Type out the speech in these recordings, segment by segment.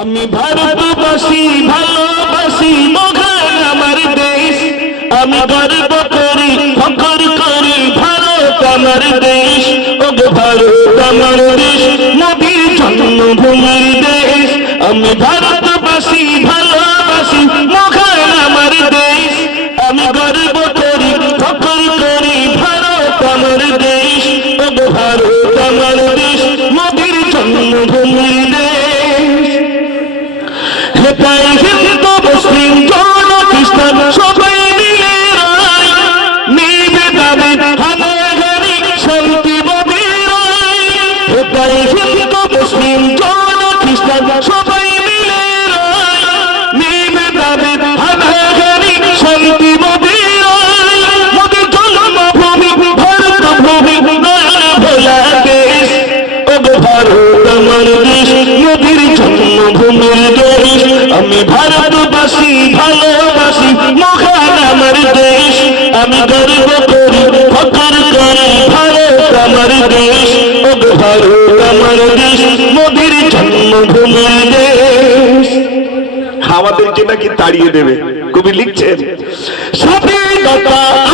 আমি ভারতবাসী, ভালোবাসি মহান আমার দেশ। আমি গর্ব করি, ফখর করি, ভারত আমার দেশ। ও ভারত আমার দেশ নবীর জন্মভূমির দেশ। আমি ভারতবাসী, ভালোবাসি মহান আমার দেশ। আমি গর্ব করি, ফখর করি, ভারত আমার দেশ। ও ভারত আমার দেশ, নবীর জন্মভূমির নিবে গর্ব করি ফকর করি ভারত আমার দেশ ও ভারত আমার দেশ মোদির জন্মভূমির দেশ। আমাদেরকে নাকি তাড়িয়ে দেবে? কবি লিখছেন আল্লাহ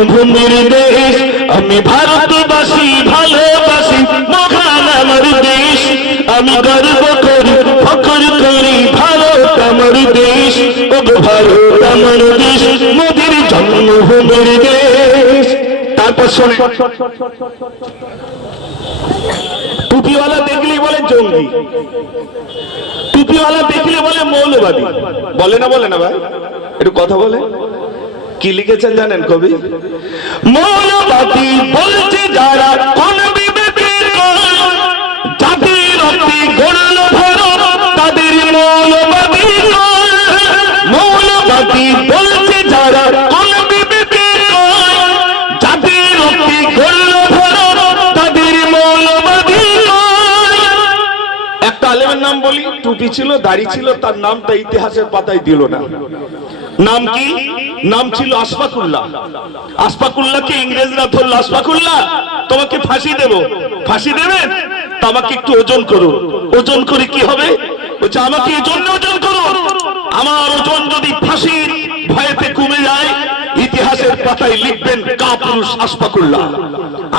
জন্মভূমির দেশ। আমি ভারতবাসী, ভালোবাসি, মহান আমার দেশ। আমি গর্ব করি ফকর করি, ভারত আমার দেশ। ও ভারত আমার দেশ, মোদের জন্মভূমির দেশ। তারপর শোনে টুপিওয়ালা দেখলি বলে জঙ্গি। টুপিওয়ালা দেখলে বলে মৌলবাদী। বলে না বলে না ভাই? একটু কথা বলে। কি লিখেছেন জানেন কবি? মৌলবাদী বলছে যারা কোন টুপি ছিল, দাড়ি ছিল, তার নামটা ইতিহাসের পাতায় দিল না। নাম কি? নাম ছিল আশফাকুল্লাহ। আশফাকুল্লাহকে ইংরেজরা ধরলো? আশফাকুল্লাহ, তোমাকে ফাঁসি দেব। ফাঁসি দেবেন? তা আমাকে একটু ওজন করো ওজন করে কি হবে? বলছে, আমাকে এই ওজন করো আমার ওজন যদি ফাঁসির ভয়েতে কমে যায়, ইতিহাসের পাতায় লিখবেন, কা পুরুষ আশফাকুল্লাহ।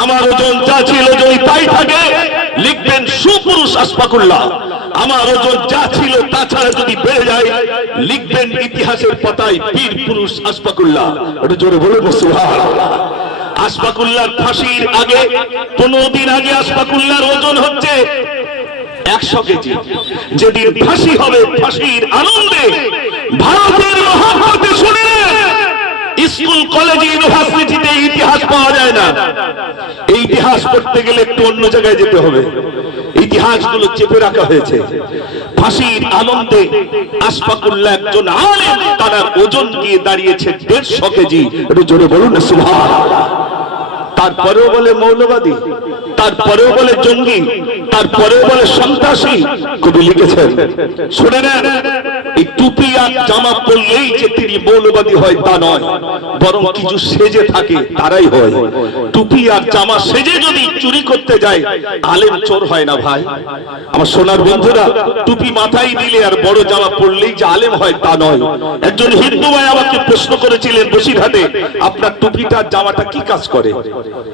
আমার ওজন যা ছিল যদি তাই থাকে, লিখবেন সুপুরুষ আশফাকুল্লাহ। আমার ওজন যা ছিল তাছাড়া যদি বেড়ে যায়, লিখবেন ইতিহাসের পাতায় বীর পুরুষ আশফাকুল্লাহ ওটা জোরে সুবহানাল্লাহ। আশফাকুল্লাহর ফাঁসির আগে পনেরো দিন আগে আশফাকুল্লাহর ওজন হচ্ছে একশো কেজি। যেদিন ফাঁসি হবে, ফাঁসির আনন্দে ভারতের মহাভারতে শুনে স্কুল, কলেজে, ইউনিভার্সিটিতে ইতিহাস পাওয়া যায় না। ইতিহাস পড়তে গেলে একটু অন্য জায়গায় যেতে হবে। ইতিহাসগুলো চেপে রাখা হয়েছে। ফাঁসির আনন্দে আশফাকুল্লাহ একজন আলেম, তারা ওজন গিয়ে দাঁড়িয়েছে দেড়শো কেজি। জোরে বলুন সুভাষ তারপরেও বলে মৌলবাদী, তারপরেও বলে জঙ্গি, তারপরেও বলে সন্ত্রাসী। কবি লিখেছেন, শুনে নেন এই টুপি আর জামা পরলেই যে তিনি মৌলবাদী হয় তা নয়, বরং কিছু সেজে থাকে তারাই হয়। টুপি আর জামা সেজে যদি চুরি করতে যায় আলেম চোর হয় না ভাই। আমার সোনার বন্ধুরা, টুপি মাথায় দিলে আর বড় জামা পরলেই যে আলেম হয় তা নয়। একজন হিন্দু ভাই আমাকে প্রশ্ন করেছিলেন বসিরহাটে, আপনার টুপিটা জামাটা কি কাজ করে?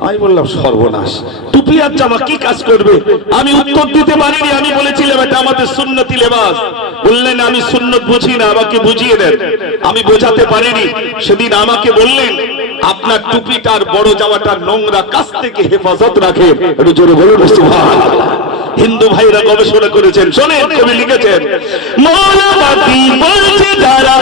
আমি বললাম, সর্বনাশ। টুপি আর জামা কি কাজ করবে? আমি উত্তর দিতে পারিনি, আমি বলেছিলাম, এটা আমাদের সুন্নতি লেবাস। বললেন, আমি সুন্নত বুঝি না, আমাকে বুঝিয়ে দেন। আমি বোঝাতে পারিনি। সেদিন আমাকে বললেন, আপনার টুপিটার, বড় জামাটার নোংরা কাছ থেকে হেফাজত রাখে একটু জোরে বলুন হিন্দু ভাইরা গবেষণা করেছেন, শোনেন, কবি লিখেছেন, মৌলবাদী বলছে যারা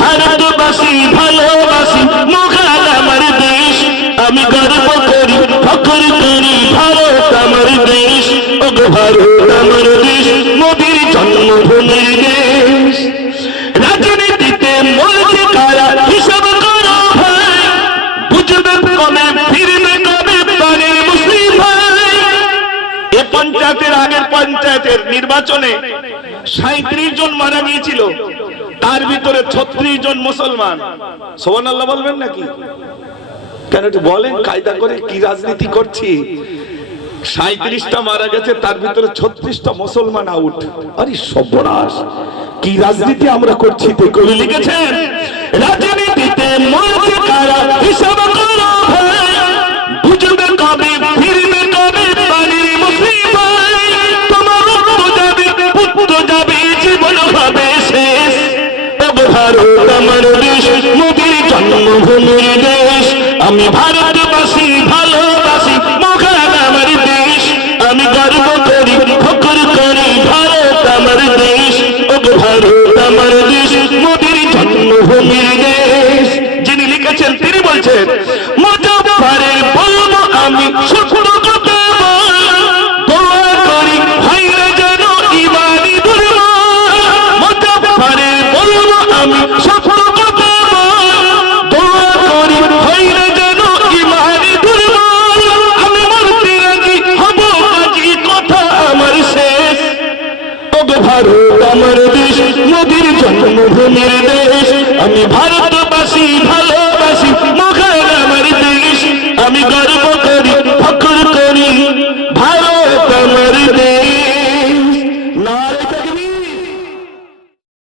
ভারতবাসী, ভালোবাসি, মোঘাল আমার দেশ। আমি গর্ব করি, ফখর করি, ভারত আমার দেশ। ওগো ভারত আমার দেশ মোদির জন্মভূমির দেশ। রাজনীতিতে মরছে কারা হিসাব করো ভাই বুঝবে কবে, ফিরবে কবে পারে মুসলিম এ পঞ্চায়েতের আগের পঞ্চায়েতের নির্বাচনে সাঁত্রিশ জন মারা গিয়েছিল। তার ভিতরে ছত্রিশ জন মুসলমান। সোহান আল্লাহ বলবেন নাকি? কেন একটু বলেন, কায়দা করে কি রাজনীতি করছি? সাঁত্রিশটা মারা গেছে, তার ভিতরে ছত্রিশটা মুসলমান আউট আরে সর্বনাশ, কি রাজনীতি আমরা করছি কবি লিখেছেন? আমার দেশ মোদির জন্মভূমির দেশ আমি ভারতবাসী ভালোবাসি মহান আমার দেশ আমি গর্ব করি ফকর করি ভারত আমার দেশ ও ভারত আমার দেশ মোদির জন্মভূমির দেশ যিনি লিখেছেন তিনি বলছেন মুজফারের বলব আমি শুক্র জন্মভূমির দেশ আমি ভারতবাসী ভালোবাসি মহান আমার দেশ। আমি গর্ব